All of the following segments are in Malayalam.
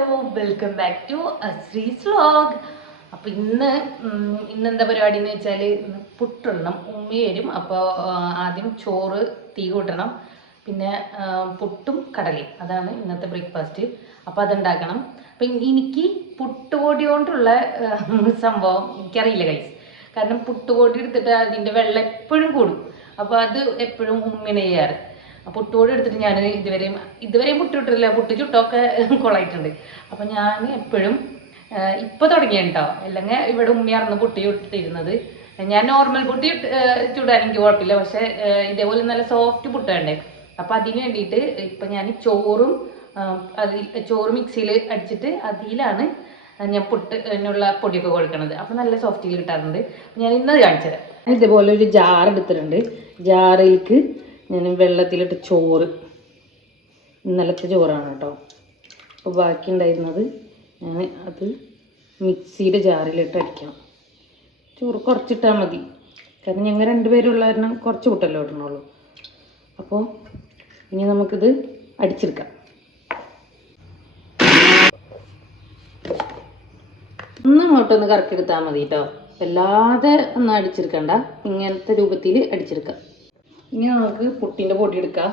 Hello welcome back to Ashri's vlog അപ്പൊ ഇന്ന് ഇന്നെന്താ പരിപാടി എന്ന് വെച്ചാൽ ഇന്ന് പുട്ടിടണം ഉമ്മി വരും അപ്പോൾ ആദ്യം ചോറ് തീ കൂട്ടണം പിന്നെ പുട്ടും കടലയും. അതാണ് ഇന്നത്തെ ബ്രേക്ക്ഫാസ്റ്റ്. അപ്പോൾ അതുണ്ടാക്കണം. അപ്പം എനിക്ക് പുട്ടുപൊടി കൊണ്ടുള്ള സംഭവം എനിക്കറിയില്ല കൈസ് കാരണം പുട്ടുപൊടി എടുത്തിട്ട് അതിന്റെ വെള്ളം എപ്പോഴും കൂടും. അപ്പോൾ അത് എപ്പോഴും ഉമ്മിനെ ചെയ്യാറ്. ആ പുട്ടുപൊടി എടുത്തിട്ട് ഞാൻ ഇതുവരെയും ഇതുവരെയും പുട്ട് ഇട്ടിട്ടില്ല പുട്ട് ചുട്ടൊക്കെ കൊളായിട്ടുണ്ട്. അപ്പം ഞാൻ എപ്പോഴും ഇപ്പോൾ തുടങ്ങിയിട്ടോ. അല്ലെങ്കിൽ ഇവിടെ ഉമ്മയാർന്ന് പുട്ടി ഇട്ടിരുന്നത് ഞാൻ നോർമൽ പുട്ടി ചുടാൻ എനിക്ക് കുഴപ്പമില്ല. പക്ഷേ ഇതേപോലെ നല്ല സോഫ്റ്റ് പുട്ട് വേണ്ടേ അപ്പം അതിന് വേണ്ടിയിട്ട് ഇപ്പം ഞാൻ ചോറും അതിൽ ചോറ് മിക്സിയിൽ അടിച്ചിട്ട് അതിലാണ് ഞാൻ പുട്ട് അതിനുള്ള പൊടിയൊക്കെ കൊടുക്കണത്. അപ്പം നല്ല സോഫ്റ്റിൽ കിട്ടാറുണ്ട്. ഞാൻ ഇന്നത് കാണിച്ചുതരാം. ഇതേപോലെ ഒരു ജാർ എടുത്തിട്ടുണ്ട്. ജാറിലേക്ക് ഞാൻ വെള്ളത്തിലിട്ട് ചോറ്. ഇന്നലത്തെ ചോറാണ് കേട്ടോ അപ്പോൾ ബാക്കി ഉണ്ടായിരുന്നത് ഞാൻ അത് മിക്സിയുടെ ജാറിലിട്ട് അടിക്കണം. ചോറ് കുറച്ചിട്ടാൽ മതി. കാരണം ഞങ്ങൾ രണ്ടുപേരുള്ള കാരണം കുറച്ച് കൂട്ടല്ലോ ഇടണുള്ളൂ അപ്പോൾ ഇനി നമുക്കിത് അടിച്ചെടുക്കാം. ഒന്ന് അങ്ങോട്ടൊന്ന് കറക്കിയെടുത്താൽ മതി കേട്ടോ വല്ലാതെ ഒന്നും അടിച്ചെടുക്കണ്ട. ഇങ്ങനത്തെ രൂപത്തിൽ അടിച്ചെടുക്കാം. ഇനി നമുക്ക് പുട്ടിന്റെ പൊടി എടുക്കാം.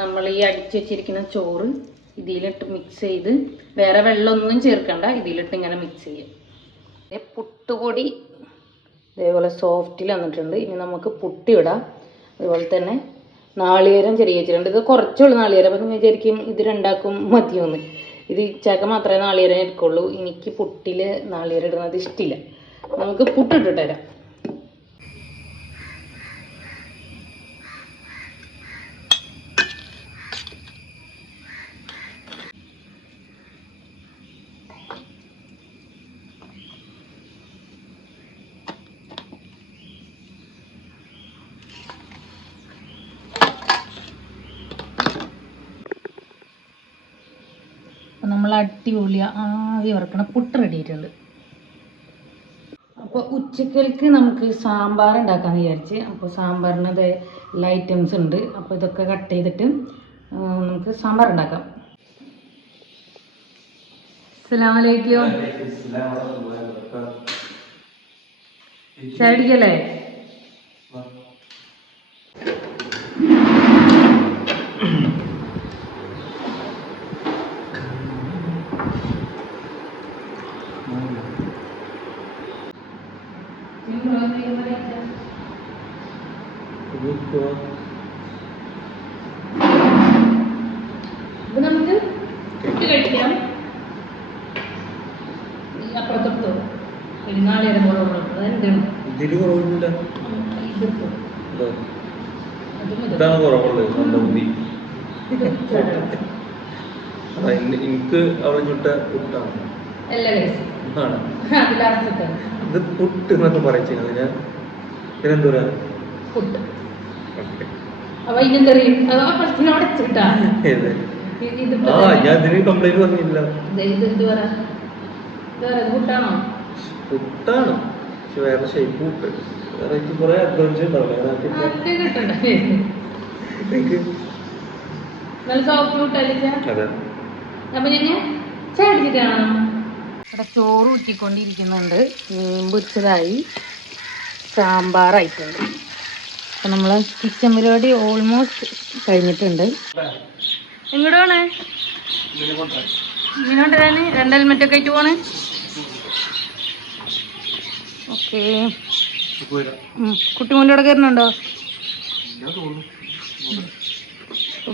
നമ്മൾ ഈ അടിച്ചു വെച്ചിരിക്കുന്ന ചോറ് ഇതിലിട്ട് മിക്സ് ചെയ്ത് വേറെ വെള്ളമൊന്നും ചേർക്കണ്ട ഇതിലിട്ട് ഇങ്ങനെ മിക്സ് ചെയ്യാം. പുട്ടുപൊടി ഇതേപോലെ സോഫ്റ്റിൽ വന്നിട്ടുണ്ട്. ഇനി നമുക്ക് പുട്ടി ഇടാം. അതുപോലെ തന്നെ നാളികേരം ചെറിയ വെച്ചിട്ടുണ്ട്. ഇത് കുറച്ചുള്ളൂ നാളികേരം. അപ്പം നിങ്ങൾ വിചാരിക്കും ഇത് രണ്ടാക്കും മതിയൊന്ന്. ഇത് ഇച്ചാക്ക മാത്രമേ നാളികേരം എടുക്കുള്ളൂ. എനിക്ക് പുട്ടിൽ നാളികേരം ഇടുന്നത് ഇഷ്ടമില്ല നമുക്ക് പുട്ടിട്ടിട്ട് തരാം. നമ്മൾ അടിപൊളി ആവി വറക്കണ പുട്ട് റെഡി ആയിട്ടുണ്ട്. അപ്പോൾ ഉച്ചക്കൽക്ക് നമുക്ക് സാമ്പാർ ഉണ്ടാക്കാമെന്ന് വിചാരിച്ച് അപ്പോൾ സാമ്പാറിന് അത് എല്ലാ ഐറ്റംസ് ഉണ്ട്. അപ്പോൾ ഇതൊക്കെ കട്ട് ചെയ്തിട്ട് നമുക്ക് സാമ്പാർ ഉണ്ടാക്കാം. അസ്സലാമലൈക്കും ചാടിക്കല്ലേ ഇത് നമുക്ക് പുട്ട് കഴിക്കാം ഈ അപ്പുറത്തെടുത്തോ ഒരു നാളികേരം കുറവുള്ളൂ അതെന്താണ് ഇതിൽ കുറവില്ല ഇതെടുത്തോ ഇതോ? അതും ഇതും. ഇതാണ് കുറവുള്ളത് സ്വന്തം ബുദ്ധി എനിക്ക് അവിടെ ചുട്ട പുട്ടാണ്. ആണ് ഇത് പുട്ട് എന്നൊക്കെ പറയുന്നത് ഞാൻ പിന്നെന്തോ പുട്ട്. അപ്പൊ ഇനെന്താ അത് ആ ഞാൻ ഇതിന് കംപ്ലൈന്റ് പറഞ്ഞില്ല. പുട്ടാണോ? പുട്ടാണ്? പക്ഷെ വേറെ ഷേപ്പ് കിട്ടും വേറെ എനിക്ക് കുറെ അഡ്വഞ്ചർ ഉണ്ടാവില്ല ഇവിടെ ചോറ് ഊറ്റിക്കൊണ്ടിരിക്കുന്നുണ്ട്. മീൻ പൊരിച്ചതായി. സാമ്പാറായിട്ടുണ്ട്. അപ്പം നമ്മൾ കിച്ചൻ പരിപാടി ഓൾമോസ്റ്റ് കഴിഞ്ഞിട്ടുണ്ട്. എങ്ങോട്ടാണ് ഇങ്ങോട്ട് ഞാൻ രണ്ട് ഹെൽമെറ്റൊക്കെ ആയിട്ട് പോണ്? ഓക്കെ. കുട്ടിമോന്റെ അവിടെ കയറുന്നുണ്ടോ?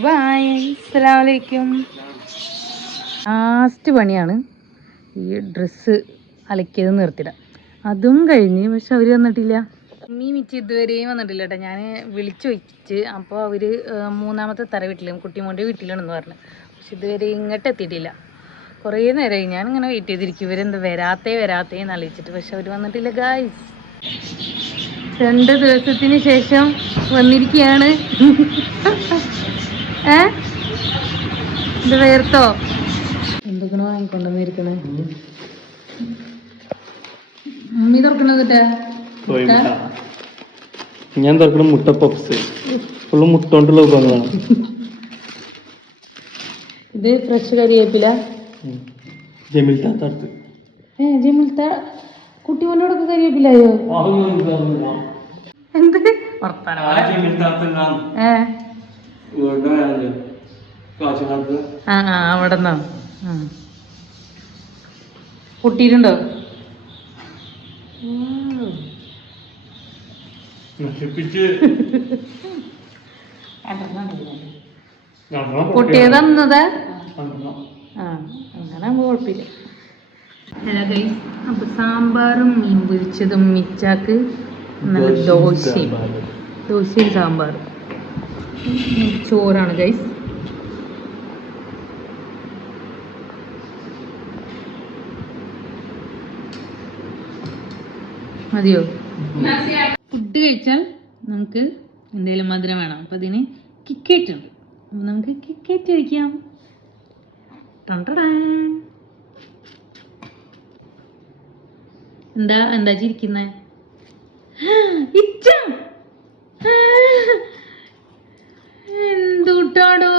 ബൈ. അസ്സലാമലൈക്കും. ലാസ്റ്റ് പണിയാണ് ഈ ഡ്രസ്സ് അലക്കിയത് നിർത്തിടാം അതും കഴിഞ്ഞ് പക്ഷെ അവർ വന്നിട്ടില്ല. ഉമ്മി മിച്ചി ഇതുവരെയും വന്നിട്ടില്ല കേട്ടോ. ഞാൻ വിളിച്ചു വെച്ച് അപ്പോൾ അവർ മൂന്നാമത്തെ തറ വീട്ടിലും കുട്ടിമോന്റെ വീട്ടിലാണെന്ന് പറഞ്ഞു. പക്ഷെ ഇതുവരെ ഇങ്ങോട്ട് എത്തിയിട്ടില്ല. കുറേ നേരമായി ഞാൻ ഇങ്ങനെ വെയിറ്റ് ചെയ്തിരിക്കും. ഇവരെന്ത് വരാത്തേ വരാത്തേ എന്ന് ആലോചിച്ചിട്ട്. പക്ഷെ അവർ വന്നിട്ടില്ല ഗായ്സ് രണ്ട് ദിവസത്തിന് ശേഷം വന്നിരിക്കുകയാണ് ഏ? ഇത് വേർത്തോ? എന്തൊക്കെയാണ് വാങ്ങിക്കൊണ്ടുവന്നിരിക്കണേ? മമ്മി തുറക്കണത് ഞാൻ തുറക്കണ മുട്ട പപ്സ് ഫുള്ള് മുട്ട കൊണ്ടുള്ള വിഭവങ്ങളാണ് ഇത് ഫ്രഷ് കരിവേപ്പില ജമീൽ താത്തടുത്ത് ഏ ജിമിലത്തെ കുട്ടി മോനോടൊക്കെ കരിയപ്പില്ലായോ എന്ത്? വർത്താനം ഏ. ആ ആ അവിടെ നിന്നോ പൊട്ടിയിട്ടുണ്ടോ? നശിപ്പിച്ച്. പൊട്ടിയത് തന്നതാ ആ അങ്ങനെ കുഴപ്പമില്ല. ഹലോ ഗൈസ് അപ്പോൾ സാമ്പാറും മീൻ പൊരിച്ചതും മിച്ചാക്ക് നല്ല ദോശയും ദോശയും. സാമ്പാറും. ചോറാണ് ഗൈസ് മതിയോ? ഫുഡ് കഴിച്ചാൽ നമുക്ക് എന്തെങ്കിലും മധുരം വേണം. അപ്പം അതിന് കിക്കേറ്റ് ഉണ്ട്. നമുക്ക് കിക്കേറ്റ് കഴിക്കാം. എന്താ എന്താ ചിരിക്കുന്നേ? ഇച്ച! എന്തുട്ടാടോ?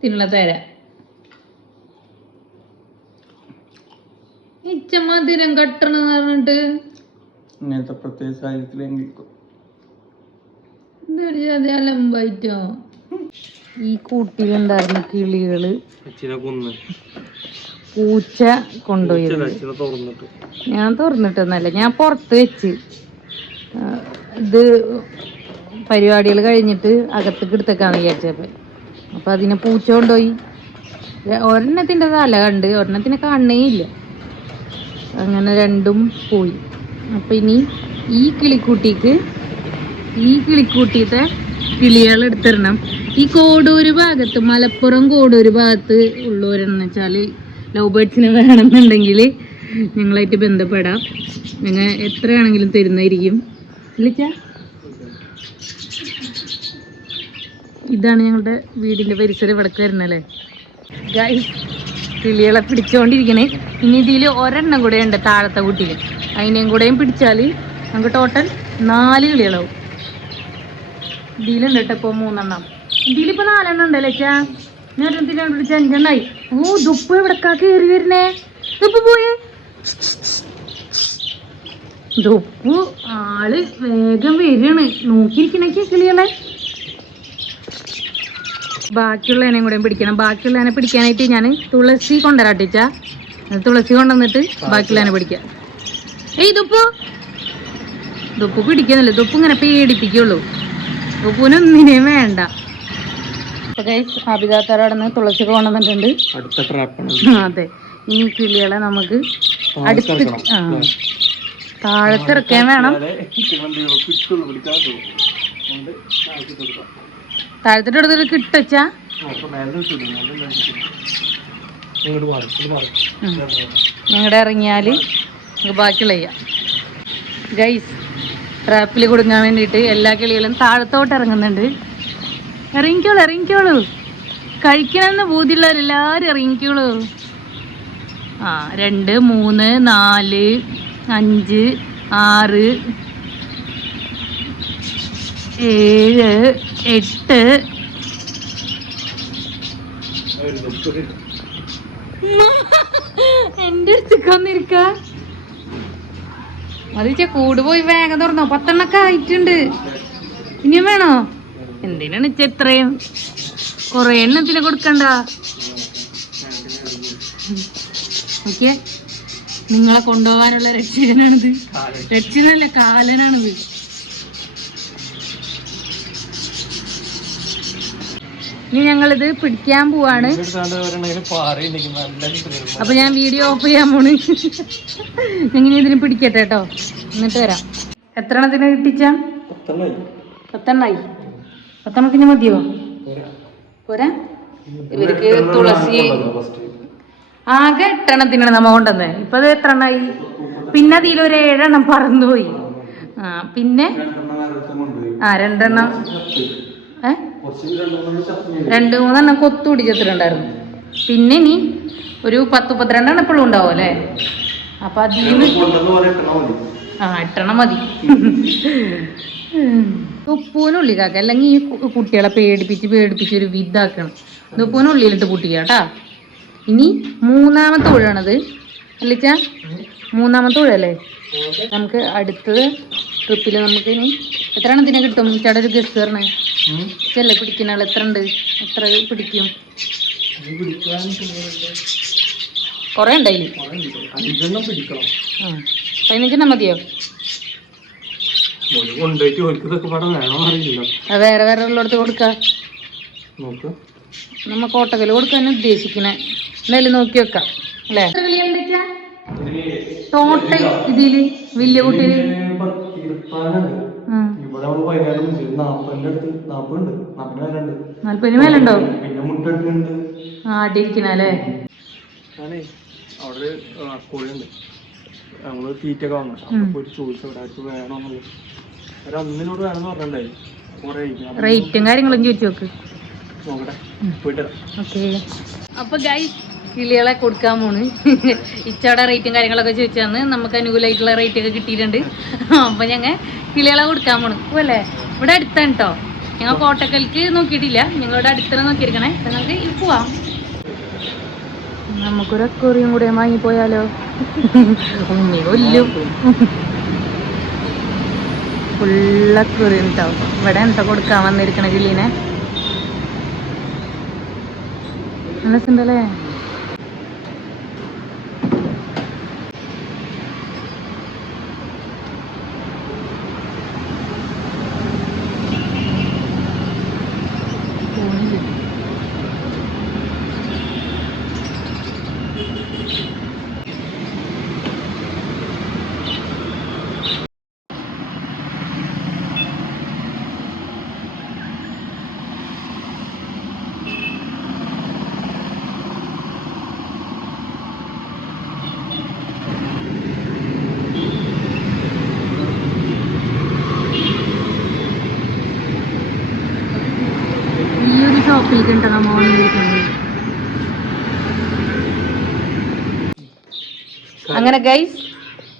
തിന്നുള്ള തരാം. ഇച്ച മധുരം കട്ടണ പറഞ്ഞിട്ട്. ഇങ്ങനത്തെ പ്രത്യേക സാഹചര്യത്തിൽ ഇതൊരു ചതി അലമ്പായിട്ടോ? ഈ കൂട്ടിലുണ്ടായിരുന്ന കിളികൾ പൂച്ച കൊണ്ടുപോയി. ഞാൻ തുറന്നിട്ടൊന്നല്ല ഞാൻ പുറത്ത് വെച്ച്. ഇത് പരിപാടികൾ കഴിഞ്ഞിട്ട് അകത്തേക്ക് എടുത്തേക്കാന്ന് വിചാരിച്ചപ്പോ. അപ്പൊ അതിനെ പൂച്ച കൊണ്ടുപോയി. ഒരെണ്ണത്തിന്റെ തല കണ്ട് ഒരെണ്ണത്തിനെ കാണണേ ഇല്ല. അങ്ങനെ രണ്ടും പോയി. അപ്പൊ ഇനി ഈ കിളിക്കുട്ടിക്ക് ഈ കിളിക്കൂട്ടിയത്തെ കിളികൾ എടുത്തിടണം. ഈ കോടൂര് ഭാഗത്ത് മലപ്പുറം കോടൂര് ഭാഗത്ത് ഉള്ളവരെന്ന് വെച്ചാൽ ലവ് ബേർഡ്സിനെ വേണമെന്നുണ്ടെങ്കിൽ ഞങ്ങളായിട്ട് ബന്ധപ്പെടാം. ഞങ്ങൾ എത്രയാണെങ്കിലും തരുന്നതായിരിക്കും. വിളിച്ച ഇതാണ് ഞങ്ങളുടെ വീടിന്റെ പരിസരം ഇവിടേക്ക് വരുന്നല്ലേ കിളികളെ പിടിച്ചുകൊണ്ടിരിക്കണേ ഇനി ഇതിൽ ഒരെണ്ണം കൂടെ ഉണ്ട് താഴത്തെ കുട്ടിയിൽ അതിനെയും കൂടെയും പിടിച്ചാൽ നമുക്ക് ടോട്ടൽ നാല് കിളികളാവും. ഇതിലുണ്ട് കേട്ടോ ഇപ്പോൾ മൂന്നെണ്ണം. ഇതിലിപ്പോ നാലെണ്ണം ഉണ്ടല്ലേ ചാ ഒരെണ്ണത്തിനെ പിടിച്ച അഞ്ചെണ്ണായി. ഓ ദുപ്പ് ഇവിടക്കാ കയറി വരുന്നേ? ദുപ്പ് പോയേ? ദുപ്പ് ആൾ വേഗം വരികയാണ്. നോക്കിയിരിക്കണേക്ക് കിളികളെ ബാക്കിയുള്ളതിനെയും കൂടെ പിടിക്കണം. ബാക്കിയുള്ളതിനെ പിടിക്കാനായിട്ട് ഞാൻ തുളസി കൊണ്ടുവരാട്ടിച്ച തുളസി കൊണ്ടുവന്നിട്ട് ബാക്കിയുള്ളതിനെ പിടിക്കാം. ഏയ് ദുപ്പു. ദുപ്പു പിടിക്കുന്നില്ല. ദുപ്പു ഇങ്ങനെ പേടിപ്പിക്കുള്ളൂ. ദുപ്പുവിനൊന്നിനെയും വേണ്ട. അഭിതാത്തറ നിന്ന് തുളസി കൊണ്ടുവന്നിട്ടുണ്ട്. അടുത്ത ട്രാപ്പാണ് അതെ. ഇനി കിളികളെ നമുക്ക് അടുത്ത് താഴത്തിറക്കാൻ വേണം. താഴത്തിട്ട് എടുത്തിട്ട് കിട്ടച്ചാ അപ്പൊ ഇറങ്ങിയാൽ നമുക്ക് ബാക്കിയുള്ള ചെയ്യാം. ഗൈസ് ട്രാപ്പിൽ കൊടുക്കാൻ വേണ്ടിയിട്ട് എല്ലാ കിളികളും താഴത്തോട്ട് ഇറങ്ങുന്നുണ്ട്. ഇറങ്ങിക്കോളൂ ഇറങ്ങിക്കോളൂ. കഴിക്കണമെന്ന് ബോധ്യമുള്ളവരെല്ലാവരും ഇറങ്ങിക്കോളൂ. ആ രണ്ട് മൂന്ന് നാല് അഞ്ച് ആറ് ഏഴ് എട്ട്. എന്റെ അടുത്തേക്ക് വന്നിരിക്ക. ചെ കൂട് പോയി വേഗം തുറന്നോ. പത്തെണ്ണൊക്കെ ആയിട്ടുണ്ട്. ഇനിയും വേണോ? എന്തിനാണ് ഇച്ച ഇത്രയും? കുറേ എണ്ണത്തിന് കൊടുക്കണ്ട? ഓക്കെ. നിങ്ങളെ കൊണ്ടുപോകാനുള്ള രക്ഷകനാണിത്. രക്ഷകനല്ല കാലനാണിത് ഇനി ഞങ്ങളിത് പിടിക്കാൻ പോവാണ്. അപ്പൊ ഞാൻ വീഡിയോ ഓഫ് ചെയ്യാൻ പോണ്. എങ്ങനെ ഇതിന് പിടിക്കട്ടെ കേട്ടോ എന്നിട്ട് വരാം. എത്ര എണ്ണത്തിന് കിട്ടിച്ച? പത്തെണ്ണായി. പത്തെണ്ണത്തിന് മതിയോ പോരാ. ഇവർക്ക് തുളസി ആകെ എട്ടെണ്ണത്തിനാണ് നമ്മ കൊണ്ടുവന്നത് ഇപ്പൊ അത് എത്ര എണ്ണായി പിന്നെ അതിലൊരു ഏഴെണ്ണം പറന്നുപോയി. ആ പിന്നെ? ആ രണ്ടെണ്ണം. ഏ? രണ്ട് മൂന്നെണ്ണം കൊത്തു പിടിച്ചിട്ടുണ്ടായിരുന്നു. പിന്നെ ഇനി ഒരു പത്ത് പത്തിരണ്ടെണ്ണം എപ്പോഴും ഉണ്ടാവും അല്ലേ? അപ്പൊ അതിൽ ആ എട്ടെണ്ണം മതി. ഉപ്പൂനുള്ളി കാക്ക അല്ലെങ്കിൽ ഈ കുട്ടികളെ പേടിപ്പിച്ച് പേടിപ്പിച്ച് ഒരു വിധാക്കണം ഇത് പൊട്ടിക്കുക പൊട്ടിക്കാട്ടാ ഇനി മൂന്നാമത്തെ ഉഴാണത് അല്ലിച്ച? മൂന്നാമത്തെ ഉഴല്ലേ നമുക്ക് അടുത്തത് ട്രിപ്പിൽ നമുക്ക് ഇനി എത്ര എണ്ണത്തിനെ കിട്ടും? ചേട്ടാ ഒരു ഗസ് പറഞ്ഞേ. ചെല്ലെ പിടിക്കുന്ന ആൾ എത്ര ഉണ്ട്? എത്ര പിടിക്കും? കൊറേ ഉണ്ടായില്ലേ പതിനഞ്ചെണ്ണം മതിയോ? കൊണ്ടുപോയിട്ട് ഇതൊക്കെ പടം വേറെ വേറെ ഉള്ളിടത്ത് കൊടുക്കാം. നോക്ക്. നമ്മ കോട്ടകൽ കൊടുക്കാൻ ഉദ്ദേശിക്കണേ. എന്തായാലും നോക്കി വെക്കാം അല്ലേ? ടോട്ടൽ ഇതിൽ വലിയ കുട്ടിയിൽ. പത്തിരുപ്പാനുണ്ട് ഇവിടെ നമ്മൾ പതിനാറ് നാപ്പതിന്റെ അടുത്ത് നാപ്പതുണ്ട്. നാപ്പതിന് മേലുണ്ട് നാല്പതിന് മേലുണ്ടോ പിന്നെ മുട്ടെടുക്കുന്നുണ്ട്. ആ അടിയിരിക്കണ അല്ലേ? ഞാനേ അവിടെ നമ്മൾ തീറ്റ ഒക്കെ വാങ്ങണം അപ്പൊ പോയിട്ട് ചോദിച്ചു അവിടെ ആർക്ക് വേണമെന്നുള്ളത് ഒരു അന്നിനോട് വേണമെന്ന് പറഞ്ഞിട്ടുണ്ടായി റേറ്റും കാര്യങ്ങളും ചോദിച്ചു നോക്ക്. അപ്പൊ ഗൈസ് കിളികളെ കൊടുക്കാൻ പോണ്. ഇച്ചയുടെ റേറ്റും കാര്യങ്ങളൊക്കെ ചോദിച്ചാന്ന് നമുക്ക് അനുകൂലമായിട്ടുള്ള റേറ്റ് ഒക്കെ കിട്ടിയിട്ടുണ്ട്. അപ്പൊ ഞങ്ങൾ കിളികളെ കൊടുക്കാൻ പോണ്. അല്ലേ? ഇവിടെ അടുത്താണ് കേട്ടോ ഞങ്ങൾ കോട്ടക്കൽക്ക് നോക്കിയിട്ടില്ല. ഞങ്ങളിവിടെ അടുത്തന്നെ നോക്കിയിരിക്കണേ. ഈ പോവാം. നമുക്കൊരു അക്കോറിയും കൂടെ വാങ്ങിപ്പോയാലോ? ഉമ്മി കൊല്ലും. ഫുള്ള അക്കോറിയം കേട്ടോ ഇവിടെ എന്താ കൊടുക്കാൻ വന്നിരിക്കണ കിളീനെ? നല്ല സുണ്ടല്ലേ ഈ ഒരു ഷോപ്പിൽ കണ്ട മോളിരിക്കുന്നത് അങ്ങനെ ഗൈസ്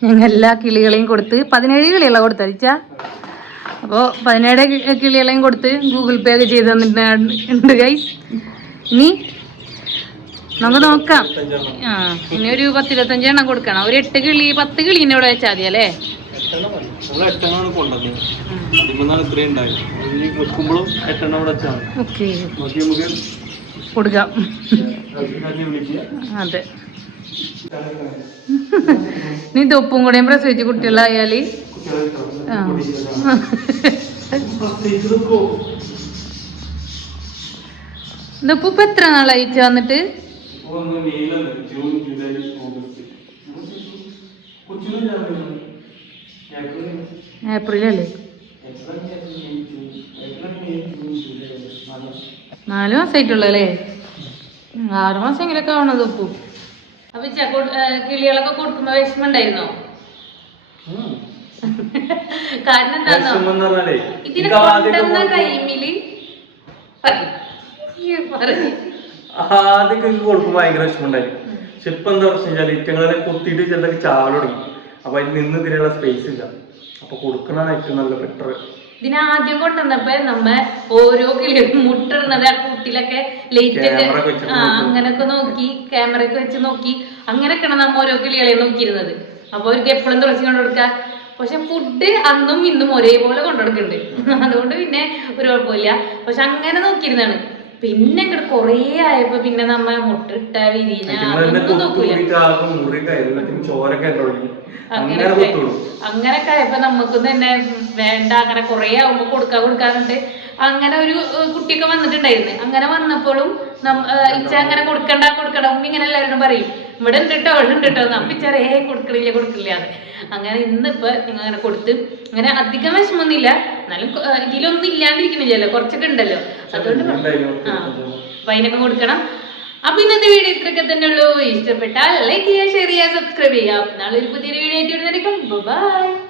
ഞങ്ങൾ എല്ലാ കിളികളെയും കൊടുത്ത് പതിനേഴ് കിളികളെ കൊടുത്തരിച്ച അപ്പോൾ പതിനേഴ് കിളികളെയും കൊടുത്ത് ഗൂഗിൾ പേ ഒക്കെ ചെയ്ത് തന്നിട്ടുണ്ട് ഗൈസ് ഇനി നമുക്ക് നോക്കാം. ആ ഇനി ഒരു പത്തിരുപത്തഞ്ചെണ്ണം കൊടുക്കണം. ഒരു എട്ട് കിളി പത്ത് കിളീനെ ഇവിടെ വെച്ചാൽ മതി അല്ലേ? കൊടുക്കാം. അതെ. നീ തൊപ്പും കൂടെയും പ്രസവിച്ച് കുട്ടികളായാൽ? ഇതിപ്പോ ഇപ്പൊ എത്ര നാളായിട്ട് വന്നിട്ട്? ഏപ്രിലല്ലേ? നാല് മാസമായിട്ടുള്ളല്ലേ മാസമായിട്ടുള്ളൂ ആറ് മാസം എങ്ങനെയൊക്കെ ആവണം തൊപ്പു അപ്പൊ കിളികളൊക്കെ കൊടുക്കുമ്പോ വിഷമം ഉണ്ടായിരുന്നോ കാരണം എന്താണോ ഇതിനെ കൊണ്ടുവന്ന ടൈമിൽ. ആദ്യമൊക്കെ എനിക്ക് കൊടുക്കുമ്പോൾ ഭയങ്കര വിഷമമുണ്ടായി പക്ഷെ ഇപ്പൊ എന്താ പ്രശ്നം വെച്ചാൽ ഇറ്റങ്ങളെ കുത്തിയിട്ട് ചിലതൊക്കെ ചാവൽ തുടങ്ങി. അപ്പൊ അതിൽ നിന്ന് ഇതിനുള്ള സ്പേസ് ഇല്ല. അപ്പൊ കൊടുക്കണതാണ് ഏറ്റവും നല്ല ബെറ്റർ ഇതിനെ ആദ്യം കൊണ്ടുവന്നപ്പോ നമ്മ ഓരോ കിളികളും മുട്ടിടുന്നത് ആ കൂട്ടിലൊക്കെ ലൈറ്റ് ഒക്കെ ആ അങ്ങനൊക്കെ നോക്കി ക്യാമറ ഒക്കെ വെച്ച് നോക്കി. അങ്ങനെയൊക്കെയാണ് നമ്മ ഓരോ കിളികളെ നോക്കിയിരുന്നത്. അപ്പൊ അവർക്ക് എപ്പോഴും തുളസി കൊണ്ടു കൊടുക്കുക പക്ഷെ ഫുഡ് അന്നും ഇന്നും ഒരേപോലെ കൊണ്ടുകൊടുക്കുന്നുണ്ട് അതുകൊണ്ട് പിന്നെ ഒരു കുഴപ്പമില്ല. പക്ഷെ അങ്ങനെ നോക്കിയിരുന്നാണ് പിന്നെ ഇങ്ങോട്ട് കൊറേ ആയപ്പോ പിന്നെ നമ്മ മുട്ടിട്ട വിരിഞ്ഞ അതൊന്നും നോക്കൂല ആകും മുറിയൊക്കെ എല്ലാത്തിനും ചോരൊക്കെ തുടങ്ങി അങ്ങനെ അങ്ങനെയൊക്കെ. കുത്തുള്ളൂ. അങ്ങനൊക്കെ ആയപ്പോ നമ്മക്കും തന്നെ വേണ്ട അങ്ങനെ കൊറേ ആവുമ്പോ കൊടുക്കാൻ കൊടുക്കാറുണ്ട് അങ്ങനെ ഒരു കുട്ടിയൊക്കെ വന്നിട്ടുണ്ടായിരുന്നു. അങ്ങനെ വന്നപ്പോഴും ഇച്ച അങ്ങനെ കൊടുക്കണ്ട കൊടുക്കണ്ട. ഉമ്മ ഇങ്ങനെ എല്ലാവരോടും പറയും. ഇവിടെ ഉണ്ട് കേട്ടോ ഇവിടെ ഉണ്ട് കേട്ടോ അപ്പൊ ഏ കൊടുക്കണില്ല കൊടുക്കില്ല അത് അങ്ങനെ നിങ്ങൾ അങ്ങനെ കൊടുത്ത് അങ്ങനെ അധികം വിഷമൊന്നുമില്ല. എന്നാലും ഇതിലൊന്നും ഇല്ലാണ്ടിരിക്കണില്ലല്ലോ കുറച്ചൊക്കെ ഉണ്ടല്ലോ. അതുകൊണ്ട് ആ അപ്പൊ അതിനൊക്കെ കൊടുക്കണം. അപ്പൊ ഇന്നത്തെ വീഡിയോ ഇത്രയൊക്കെ തന്നെ ഉള്ളൂ. ഇഷ്ടപ്പെട്ടാൽ ലൈക്ക് ചെയ്യുക ഷെയർ ചെയ്യുക സബ്സ്ക്രൈബ് ചെയ്യാം നാളെ ഒരു പുതിയൊരു വീഡിയോ ആയിട്ട് വരുന്നതായിരിക്കും. ബൈ